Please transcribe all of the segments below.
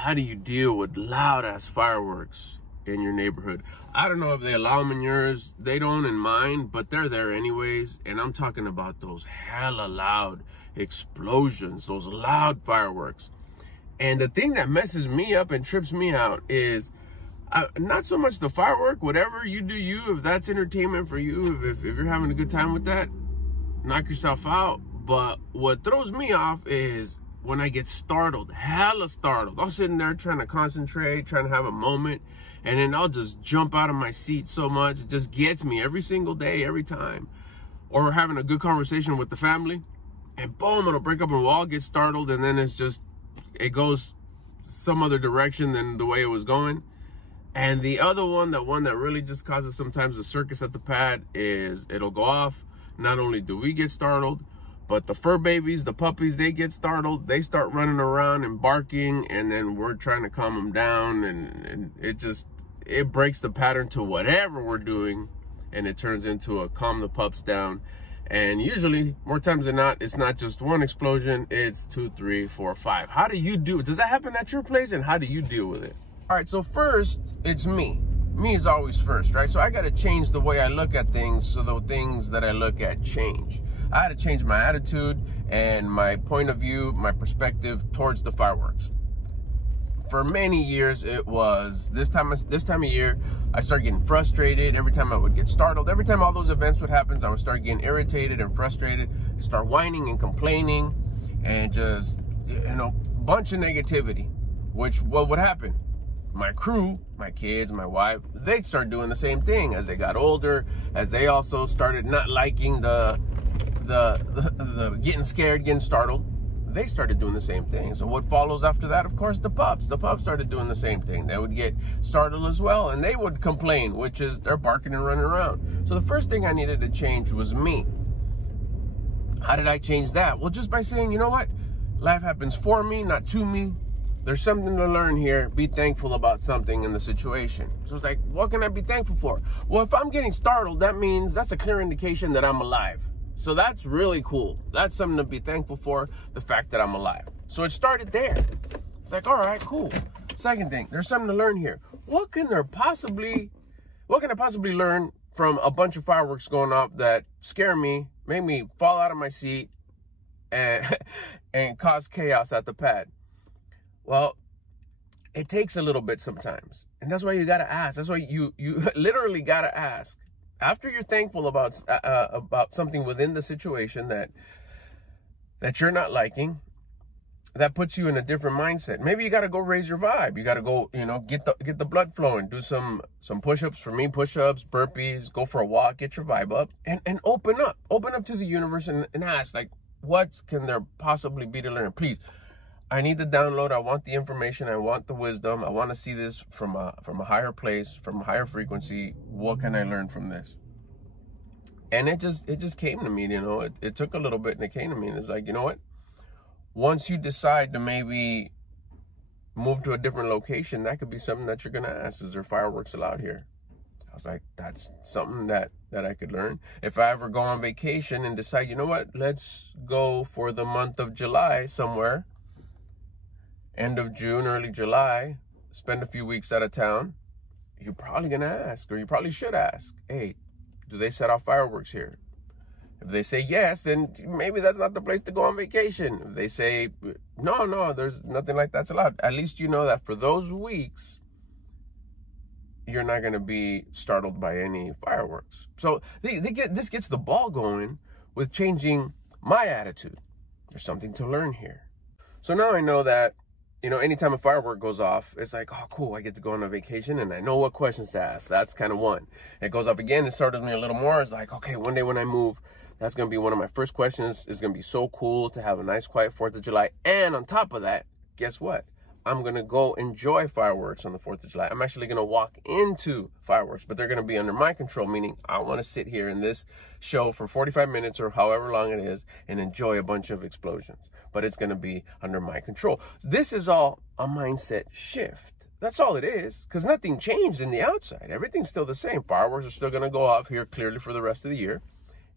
how do you deal with loud ass fireworks in your neighborhood? I don't know if they allow them in yours. They don't in mine, but they're there anyways. And I'm talking about those hella loud explosions, those loud fireworks. And the thing that messes me up and trips me out is not so much the firework. Whatever you do, if that's entertainment for you, if you're having a good time with that, knock yourself out. But what throws me off is when I get startled, hella startled. I'm sitting there trying to concentrate, trying to have a moment, and then I'll just jump out of my seat so much. It just gets me every single day, every time. Or we're having a good conversation with the family, and boom, it'll break up and we'll all get startled, and then it goes some other direction than the way it was going. And the other one, the one that really just causes sometimes a circus at the pad, is it'll go off. Not only do we get startled, but the fur babies, the puppies, they get startled. They start running around and barking, and then we're trying to calm them down, and it breaks the pattern to whatever we're doing, and it turns into a calm the pups down. And usually, more times than not, it's not just one explosion, it's 2, 3, 4, 5. How do you do it? Does that happen at your place, and how do you deal with it? All right, so first, it's me. Me is always first, right? So I got to change the way I look at things so the things that I look at change. I had to change my attitude and my point of view, my perspective towards the fireworks. For many years, it was this time of year, I started getting frustrated. Every time I would get startled, every time all those events would happen, I would start getting irritated and frustrated, start whining and complaining, and just, bunch of negativity. Which, what would happen? My crew, my kids, my wife, they'd start doing the same thing as they got older, as they also started not liking the getting scared, getting startled. They started doing the same thing. So what follows after that? Of course, the pups. The pups started doing the same thing. They would get startled as well, and they would complain, which is they're barking and running around. So the first thing I needed to change was me. How did I change that? Well, just by saying, you know what? Life happens for me, not to me. There's something to learn here. Be thankful about something in the situation. So it's like, what can I be thankful for? Well, if I'm getting startled, that means that's a clear indication that I'm alive. So that's really cool. That's something to be thankful for, the fact that I'm alive. So it started there. It's like, all right, cool. Second thing, there's something to learn here. What can I possibly learn from a bunch of fireworks going off that scare me, make me fall out of my seat, and cause chaos at the pad? Well, it takes a little bit sometimes. And that's why you got to ask. That's why you literally got to ask. After you're thankful about something within the situation that you're not liking, that puts you in a different mindset. Maybe you got to go raise your vibe. You got to go, get the blood flowing, do some push-ups. For me, push-ups, burpees, go for a walk, get your vibe up, and open up to the universe and ask, like, what can there possibly be to learn? Please, I need the download. I want the information. I want the wisdom. I want to see this from a higher place, from a higher frequency. What can I learn from this? And it just came to me, it took a little bit and it came to me, and it's like, you know what? Once you decide to maybe move to a different location, that could be something that you're going to ask. Is there fireworks allowed here? I was like, that's something that I could learn. If I ever go on vacation and decide, you know what? Let's go for the month of July somewhere. End of June, early July, spend a few weeks out of town, you're probably going to ask, or you probably should ask, hey, do they set off fireworks here? If they say yes, then maybe that's not the place to go on vacation. If they say, no, there's nothing like that's allowed, at least you know that for those weeks, you're not going to be startled by any fireworks. So this gets the ball going with changing my attitude. There's something to learn here. So now I know that, anytime a firework goes off, it's like, oh, cool, I get to go on a vacation and I know what questions to ask. That's kind of one. It goes off again, it startles me a little more. It's like, okay, one day when I move, that's going to be one of my first questions. It's going to be so cool to have a nice, quiet 4th of July. And on top of that, guess what? I'm going to go enjoy fireworks on the 4th of July. I'm actually going to walk into fireworks, but they're going to be under my control, meaning I want to sit here in this show for 45 minutes or however long it is and enjoy a bunch of explosions. But it's going to be under my control. This is all a mindset shift. That's all it is, because nothing changed in the outside. Everything's still the same. Fireworks are still going to go off here clearly for the rest of the year,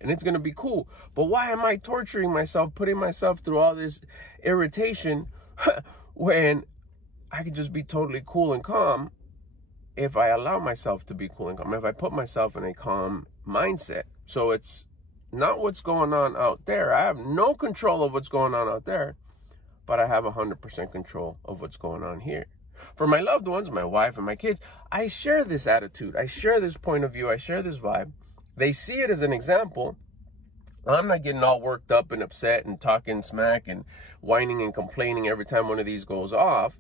and it's going to be cool. But why am I torturing myself, putting myself through all this irritation when I could just be totally cool and calm if I allow myself to be cool and calm, if I put myself in a calm mindset. So it's not what's going on out there. I have no control of what's going on out there, but I have 100% control of what's going on here. For my loved ones, my wife and my kids, I share this attitude. I share this point of view. I share this vibe. They see it as an example. I'm not getting all worked up and upset and talking smack and whining and complaining every time one of these goes off.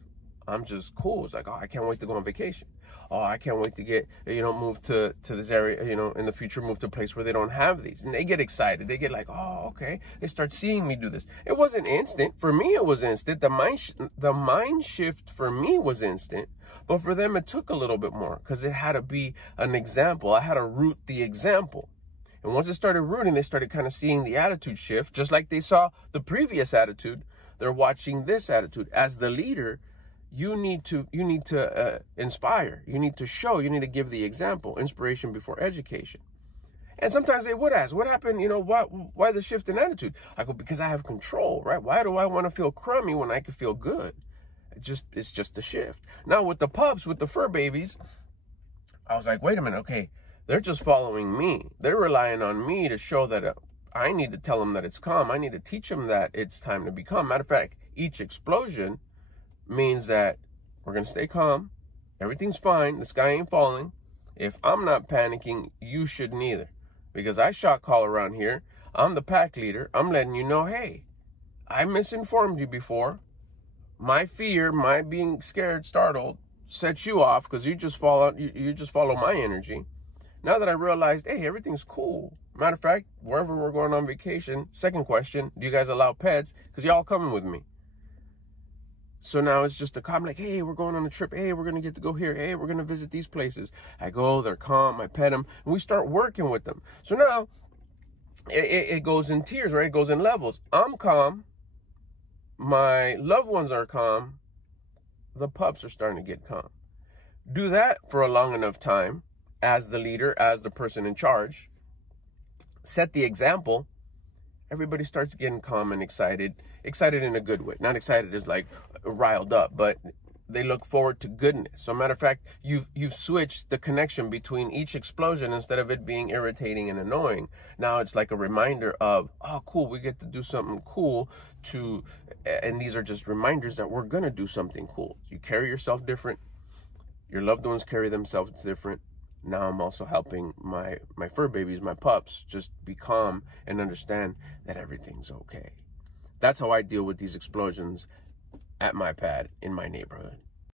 I'm just cool. It's like, oh, I can't wait to go on vacation. Oh, I can't wait to get, move to this area, in the future, move to a place where they don't have these. And they get excited. They get like, oh, okay. They start seeing me do this. It wasn't instant. For me, it was instant. The mind shift for me was instant. But for them, it took a little bit more because it had to be an example. I had to root the example. And once it started rooting, they started kind of seeing the attitude shift. Just like they saw the previous attitude, they're watching this attitude. As the leader, you need to inspire. You need to show. You need to give the example. Inspiration before education. And sometimes they would ask, what happened? Why the shift in attitude? I go, because I have control, right? Why do I want to feel crummy when I can feel good? It's just a shift. Now with the pups, with the fur babies, I was like, wait a minute, okay. They're just following me. They're relying on me to show that I need to tell them that it's calm. I need to teach them that it's time to be calm. Matter of fact, each explosion means that we're going to stay calm. Everything's fine. The sky ain't falling. If I'm not panicking, you shouldn't either. Because I shot call around here. I'm the pack leader. I'm letting you know, hey, I misinformed you before. My fear, my being scared, startled, sets you off because you just follow my energy. Now that I realized, hey, everything's cool. Matter of fact, wherever we're going on vacation, second question, do you guys allow pets? Because y'all coming with me. So now it's just a calm, like, hey, we're going on a trip. Hey, we're going to get to go here. Hey, we're going to visit these places. I go, they're calm. I pet them. And we start working with them. So now it goes in tiers, right? It goes in levels. I'm calm. My loved ones are calm. The pups are starting to get calm. Do that for a long enough time. As the leader, as the person in charge, set the example, everybody starts getting calm and excited in a good way. Not excited as like riled up, but they look forward to goodness. So matter of fact, you've switched the connection between each explosion. Instead of it being irritating and annoying, now it's like a reminder of, oh, cool, we get to do something cool and these are just reminders that we're going to do something cool. You carry yourself different. Your loved ones carry themselves different. Now I'm also helping my fur babies, my pups, just be calm and understand that everything's okay. That's how I deal with these explosions at my pad in my neighborhood.